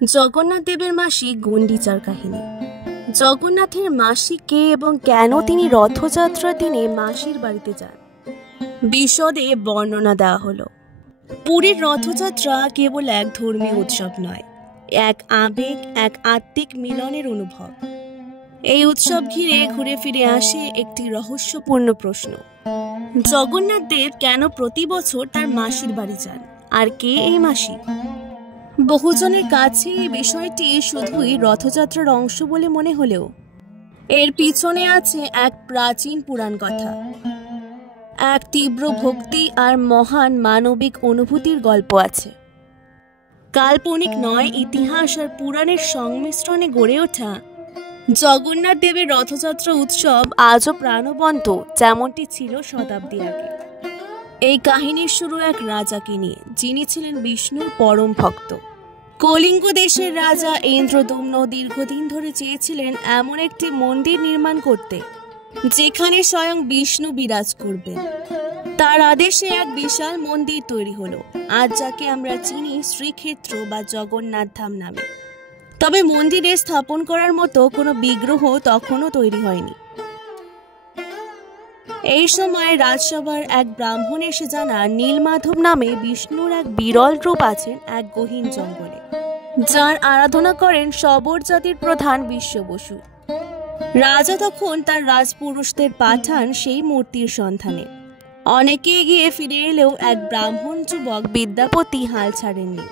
জগন্নাথ দেবের মাসি গুন্ডিচার কাহিনী। জগন্নাথের মাসি কে এবং কেন তিনি রথযাত্রার দিনে মাসির বাড়িতে যান, বিশদে বর্ণনা দেওয়া হলো। পুরীর রথযাত্রা কেবল এক ধর্মীয় উৎসব নয়, এক আবেগ, এক আত্মিক মিলনের অনুভব। এই উৎসব ঘিরে ঘুরে ফিরে আসে একটি রহস্যপূর্ণ প্রশ্ন: জগন্নাথ দেব কেন প্রতি বছর তার মাসির বাড়ি যান, আর কে এই মাসি? বহুজনের কাছে এই বিষয়টি শুধুই রথযাত্রার অংশ বলে মনে হলেও এর পিছনে আছে এক প্রাচীন পুরাণ কথা, এক তীব্র ভক্তি আর মহান মানবিক অনুভূতির গল্প আছে। কাল্পনিক নয়, ইতিহাস আর পুরাণের সংমিশ্রণে গড়ে ওঠা জগন্নাথ দেবের রথযাত্রা উৎসব আজও প্রাণবন্ত, যেমনটি ছিল শতাব্দী আগে। এই কাহিনীর শুরু এক রাজাকে নিয়ে, যিনি ছিলেন বিষ্ণুর পরম ভক্ত। কলিঙ্গ দেশের রাজা ইন্দ্রদুম্ন দীর্ঘদিন ধরে চেয়েছিলেন এমন একটি মন্দির নির্মাণ করতে যেখানে স্বয়ং বিষ্ণু বিরাজ করবেন। তার আদেশে এক বিশাল মন্দির তৈরি হলো, আজ যাকে আমরা চিনি শ্রীক্ষেত্র বা জগন্নাথ ধাম নামে। তবে মন্দিরে স্থাপন করার মতো কোনো বিগ্রহ তখনও তৈরি হয়নি। এই সময় রাজসভার এক ব্রাহ্মণ এসে জানান নীলমাধব নামে বিষ্ণুর এক বিরল রূপ আছেন এক গহীন জঙ্গলে, যার আরাধনা করেন শবর জাতির প্রধান বিশ্ব বসু। রাজা তখন তার রাজপুরুষদের পাঠান সেই মূর্তির সন্ধানে। অনেকে গিয়ে ফিরে এলেও এক ব্রাহ্মণ যুবক বিদ্যাপতি হাল ছাড়েননি।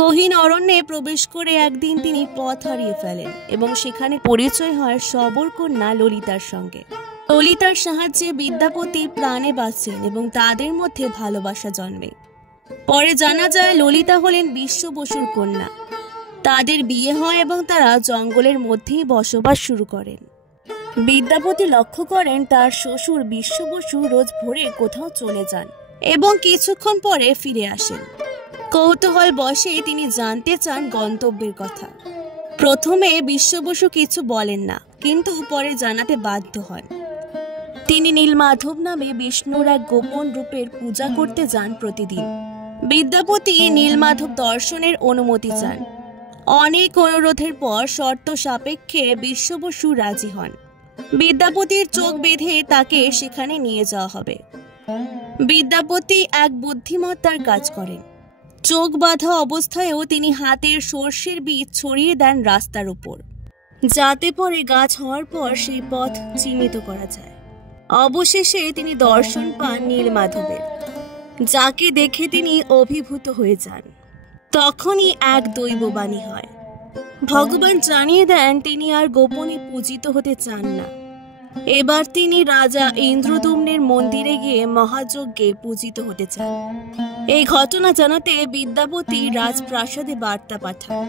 গহীন অরণ্যে প্রবেশ করে একদিন তিনি পথ হারিয়ে ফেলেন এবং সেখানে পরিচয় হয় শবর কন্যা ললিতার সঙ্গে। ললিতার সাহায্যে বিদ্যাপতি প্রাণে বাঁচেন এবং তাদের মধ্যে ভালোবাসা জন্মে। পরে জানা যায় ললিতা হলেন বিশ্ব বসুর কন্যা। তাদের বিয়ে হয় এবং তারা জঙ্গলের মধ্যেই বসবাস শুরু করেন। বিদ্যাপতি লক্ষ্য করেন তার শ্বশুর বিশ্ব বসু রোজ ভোরে কোথাও চলে যান এবং কিছুক্ষণ পরে ফিরে আসেন। কৌতূহল বশে তিনি জানতে চান গন্তব্যের কথা। প্রথমে বিশ্ব বসু কিছু বলেন না, কিন্তু পরে জানাতে বাধ্য হন। তিনি নীলমাধব নামে বিষ্ণুর এক গোপন রূপের পূজা করতে যান প্রতিদিন। বিদ্যাপতি নীলমাধব দর্শনের অনুমতি চান। অনেক অনুরোধের পর শর্ত সাপেক্ষে বিশ্ব বসু রাজি হন। বিদ্যাপতির চোখ বেঁধে তাকে সেখানে নিয়ে যাওয়া হবে। বিদ্যাপতি এক বুদ্ধিমত্তার কাজ করেন। চোখ বাঁধা অবস্থায়ও তিনি হাতের সর্ষের বীজ ছড়িয়ে দেন রাস্তার উপর, যাতে পরে গাছ হওয়ার পর সেই পথ চিহ্নিত করা যায়। অবশেষে তিনি দর্শন পান নীলমাধবের, যাকে দেখে তিনি অভিভূত হয়ে যান। তখনই এক দৈববাণী হয়। ভগবান জানিয়ে দেন তিনি আর গোপনে পূজিত হতে চান না। এবার তিনি রাজা ইন্দ্রদুম্নের মন্দিরে গিয়ে মহাযজ্ঞে পূজিত হতে চান। এই ঘটনা জানাতে বিদ্যাপতি রাজপ্রাসাদে বার্তা পাঠান।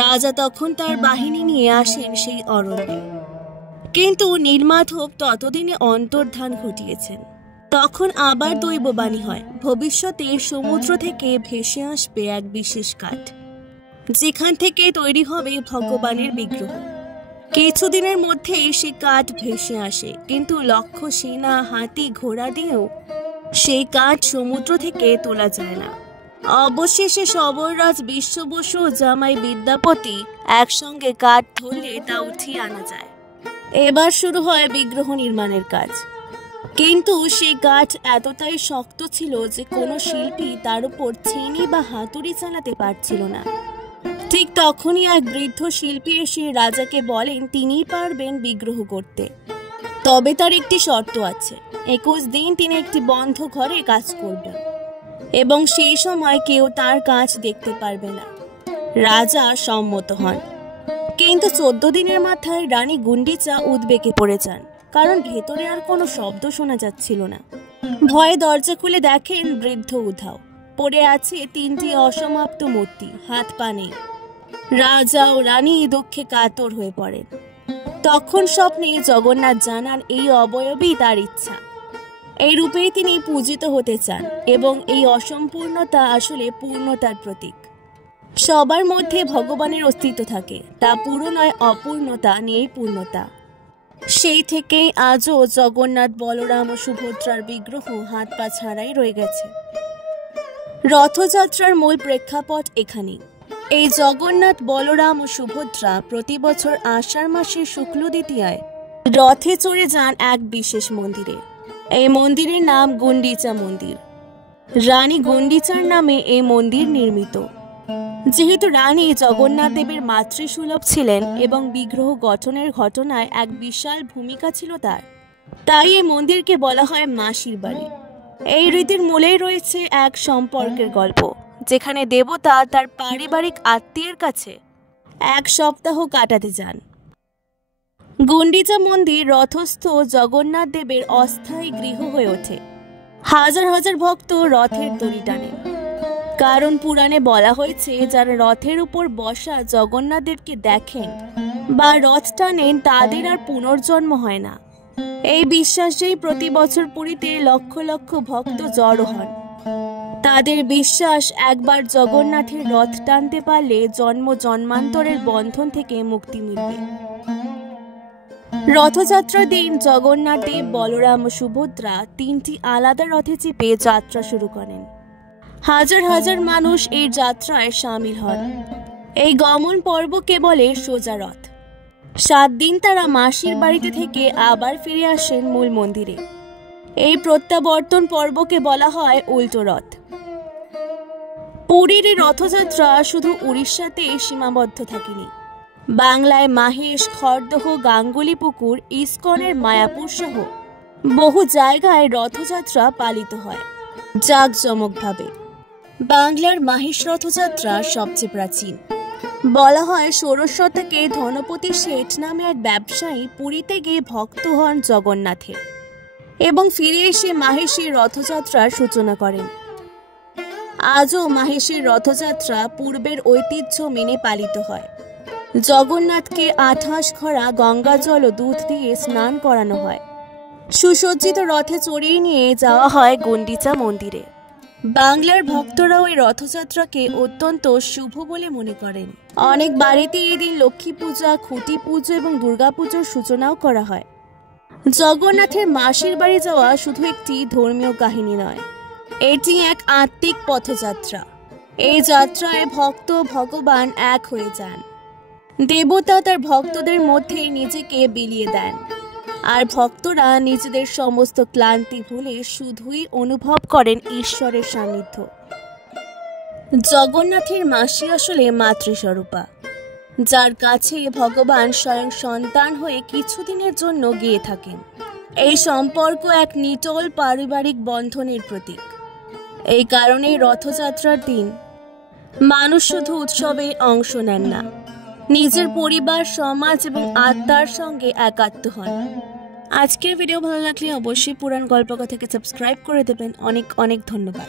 রাজা তখন তার বাহিনী নিয়ে আসেন সেই অরণ্যে, কিন্তু নীলমাধব ততদিনে অন্তর্ধান ঘটিয়েছেন। তখন আবার দৈববাণী হয়, ভবিষ্যতে সমুদ্র থেকে ভেসে আসবে এক বিশেষ কাঠ, যেখান থেকে তৈরি হবে ভগবানের বিগ্রহ। কিছুদিনের মধ্যেই সে কাঠ ভেসে আসে, কিন্তু লক্ষ সেনা, হাতি, ঘোড়া দিয়েও সেই কাঠ সমুদ্র থেকে তোলা যায় না। অবশেষে শবররাজ বিশ্ব বসু ও জামাই বিদ্যাপতি একসঙ্গে কাঠ ধরলে তা উঠিয়ে আনা যায়। এবার শুরু হয় বিগ্রহ নির্মাণের কাজ। কিন্তু সেই কাঠ এতটাই শক্ত ছিল যে কোনো শিল্পী তার উপর ছেনি বা হাতুড়ি চালাতে পারছিল না। ঠিক তখনই এক বৃদ্ধ শিল্পী এসে রাজাকে বলেন তিনিই পারবেন বিগ্রহ করতে, তবে তার একটি শর্ত আছে। 21 দিন তিনি একটি বন্ধ ঘরে কাজ করবেন এবং সেই সময় কেউ তার কাজ দেখতে পারবে না। রাজা সম্মত হন, কিন্তু 14 দিনের মাথায় রানী গুন্ডিচা উদ্বেগে পড়ে যান, কারণ ভেতরে আর কোনো শব্দ শোনা যাচ্ছিল না। ভয়ে দরজা খুলে দেখেন বৃদ্ধ উধাও পড়ে আছে 3টি অসমাপ্ত মূর্তি, হাত পা নেই। রাজা ও রানী দুঃখে কাতর হয়ে পড়েন। তখন স্বপ্নে জগন্নাথ জানান এই অবয়বই তার ইচ্ছা। এই রূপেই তিনি পূজিত হতে চান এবং এই অসম্পূর্ণতা আসলে পূর্ণতার প্রতীক। সবার মধ্যে ভগবানের অস্তিত্ব থাকে, তা পুরো নয়, অপূর্ণতা নিয়েই পূর্ণতা। সেই থেকেই আজও জগন্নাথ, বলরাম ও সুভদ্রার বিগ্রহ হাত পা ছাড়াই রয়ে গেছে। রথযাত্রার মূল প্রেক্ষাপট এখানেই। এই জগন্নাথ, বলরাম ও সুভদ্রা প্রতি বছর আষাঢ় মাসের শুক্ল দ্বিতীয়ায় রথে চড়ে যান এক বিশেষ মন্দিরে। এই মন্দিরের নাম গুন্ডিচা মন্দির। রানী গুন্ডিচার নামে এই মন্দির নির্মিত। যেহেতু রানী জগন্নাথ দেবের মাতৃসুলভ ছিলেন এবং বিগ্রহ গঠনের ঘটনায় এক বিশাল ভূমিকা ছিল তার, তাই এই মন্দিরকে বলা হয় মাসির বাড়ি। এই রীতির মূলেই রয়েছে এক সম্পর্কের গল্প, যেখানে দেবতা তার পারিবারিক আত্মীয়ের কাছে এক সপ্তাহ কাটাতে যান। গুন্ডিচা মন্দির রথস্থ জগন্নাথ দেবের অস্থায়ী গৃহ হয়ে ওঠে। হাজার হাজার ভক্ত রথের দড়ি টানেন, কারণ পুরাণে বলা হয়েছে যারা রথের উপর বসা জগন্নাথ দেবকে দেখেন বা রথ টানেন তাদের আর পুনর্জন্ম হয় না। এই বিশ্বাসেই প্রতি বছর পুরীতে লক্ষ লক্ষ ভক্ত জড়ো হন। তাদের বিশ্বাস একবার জগন্নাথের রথ টানতে পারলে জন্ম জন্মান্তরের বন্ধন থেকে মুক্তি মিলবে। রথযাত্রার দিন জগন্নাথ দেব, বলরাম ও সুভদ্রা তিনটি আলাদা রথে চেপে যাত্রা শুরু করেন। হাজার হাজার মানুষ এই যাত্রায় সামিল হন। এই গমন পর্বকে বলে সোজা রথ। 7 দিন তারা মাসির বাড়িতে থেকে আবার ফিরে আসেন মূল মন্দিরে। এই প্রত্যাবর্তন পর্বকে বলা হয় উল্টো রথ। পুরীর এই রথযাত্রা শুধু উড়িষ্যাতে সীমাবদ্ধ থাকেনি। বাংলায় মাহেশ, খড়দহ, গাঙ্গুলিপুকুর, ইস্কনের মায়াপুর সহ বহু জায়গায় রথযাত্রা পালিত হয় জাঁকজমকভাবে। বাংলার মাহেশ রথযাত্রা সবচেয়ে প্রাচীন। বলা হয় 16 শতকে ধনপতি শেঠ নামে এক ব্যবসায়ী পুরীতে গিয়ে ভক্ত হন জগন্নাথের এবং ফিরে এসে মাহেশের রথযাত্রার সূচনা করেন। আজও মাহেশের রথযাত্রা পূর্বের ঐতিহ্য মেনে পালিত হয়। জগন্নাথকে 28 ঘড়া গঙ্গা জল ও দুধ দিয়ে স্নান করানো হয়। সুসজ্জিত রথে চড়িয়ে নিয়ে যাওয়া হয় গুন্ডিচা মন্দিরে। বাংলার ভক্তরাও এই রথযাত্রাকে অত্যন্ত শুভ বলে মনে করেন। অনেক বাড়িতে এদিন লক্ষ্মী পূজা, খুঁটি পুজো এবং দুর্গাপুজোর সূচনাও করা হয়। জগন্নাথের মাসির বাড়ি যাওয়া শুধু একটি ধর্মীয় কাহিনী নয়, এটি এক আত্মিক পথযাত্রা। এই যাত্রায় ভক্ত ভগবান এক হয়ে যান। দেবতা তার ভক্তদের মধ্যে নিজেকে বিলিয়ে দেন, আর ভক্তরা নিজেদের সমস্ত ক্লান্তি ভুলে শুধুই অনুভব করেন ঈশ্বরের সান্নিধ্য। জগন্নাথের মাসি আসলে মাতৃস্বরূপা, যার কাছে ভগবান স্বয়ং সন্তান হয়ে কিছুদিনের জন্য গিয়ে থাকেন। এই সম্পর্ক এক নিটল পারিবারিক বন্ধনের প্রতীক। এই কারণেই রথযাত্রার দিন মানুষ শুধু উৎসবে অংশ নেন না, নিজের পরিবার, সমাজ এবং আত্মার সঙ্গে একাত্ম হন। আজকের ভিডিও ভালো লাগলে অবশ্যই পুরাণ গল্পকথাকে সাবস্ক্রাইব করে দেবেন। অনেক অনেক ধন্যবাদ।